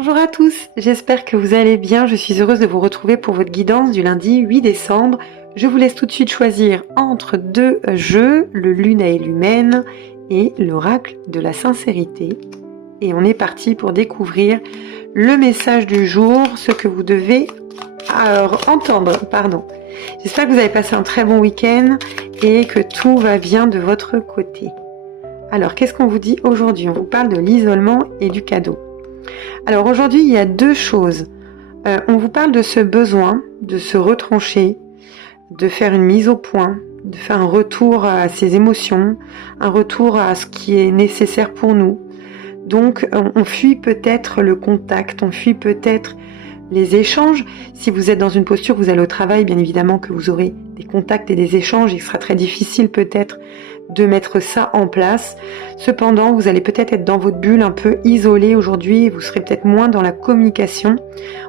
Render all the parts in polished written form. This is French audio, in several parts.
Bonjour à tous, j'espère que vous allez bien. Je suis heureuse de vous retrouver pour votre guidance du lundi 8 décembre. Je vous laisse tout de suite choisir entre deux jeux, le Lune et Lumen et l'oracle de la sincérité. Et on est parti pour découvrir le message du jour, ce que vous devez entendre. J'espère que vous avez passé un très bon week-end et que tout va bien de votre côté. Alors, qu'est-ce qu'on vous dit aujourd'hui? On vous parle de l'isolement et du cadeau. Alors aujourd'hui, il y a deux choses. On vous parle de ce besoin de se retrancher, de faire une mise au point, de faire un retour à ses émotions, un retour à ce qui est nécessaire pour nous. Donc on fuit peut-être le contact, on fuit peut-être les échanges. Si vous êtes dans une posture, vous allez au travail, bien évidemment que vous aurez des contacts et des échanges. Il sera très difficile peut-être de mettre ça en place. Cependant, vous allez peut-être être dans votre bulle un peu isolé aujourd'hui et vous serez peut-être moins dans la communication.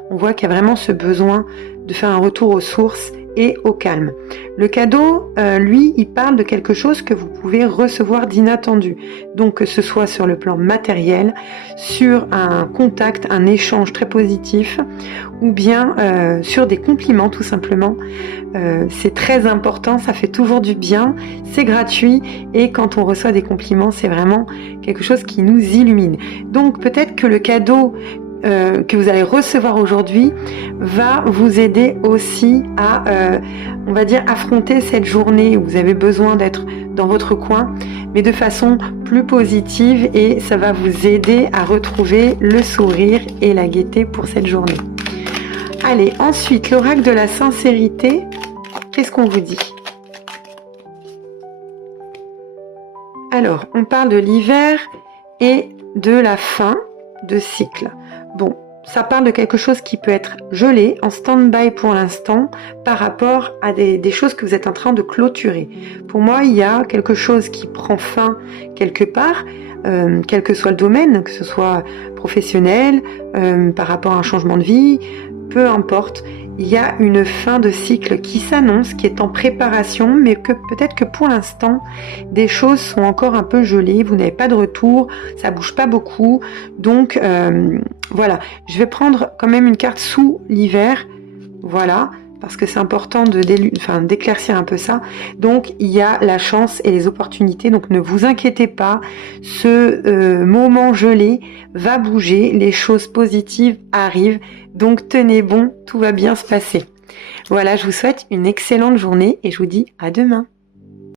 On voit qu'il y a vraiment ce besoin de faire un retour aux sources et au calme. Le cadeau, lui, il parle de quelque chose que vous pouvez recevoir d'inattendu. Donc que ce soit sur le plan matériel, sur un contact, un échange très positif, ou bien sur des compliments tout simplement. C'est très important, ça fait toujours du bien, c'est gratuit et quand on reçoit des compliments, c'est vraiment quelque chose qui nous illumine. Donc peut-être que le cadeau que vous allez recevoir aujourd'hui va vous aider aussi à, on va dire, affronter cette journée où vous avez besoin d'être dans votre coin, mais de façon plus positive, et ça va vous aider à retrouver le sourire et la gaieté pour cette journée. Allez, ensuite, l'oracle de la sincérité, qu'est-ce qu'on vous dit? Alors, on parle de l'hiver et de la fin de cycle. Bon, ça parle de quelque chose qui peut être gelé, en stand-by pour l'instant, par rapport à des choses que vous êtes en train de clôturer. Pour moi, il y a quelque chose qui prend fin quelque part, quel que soit le domaine, que ce soit professionnel, par rapport à un changement de vie, peu importe. Il y a une fin de cycle qui s'annonce, qui est en préparation, mais que peut-être que pour l'instant, des choses sont encore un peu gelées, vous n'avez pas de retour, ça bouge pas beaucoup. Donc voilà, je vais prendre quand même une carte sous l'hiver, voilà, parce que c'est important d'éclaircir un peu ça. Donc il y a la chance et les opportunités, donc ne vous inquiétez pas, ce moment gelé va bouger, les choses positives arrivent, donc tenez bon, tout va bien se passer. Voilà, je vous souhaite une excellente journée et je vous dis à demain.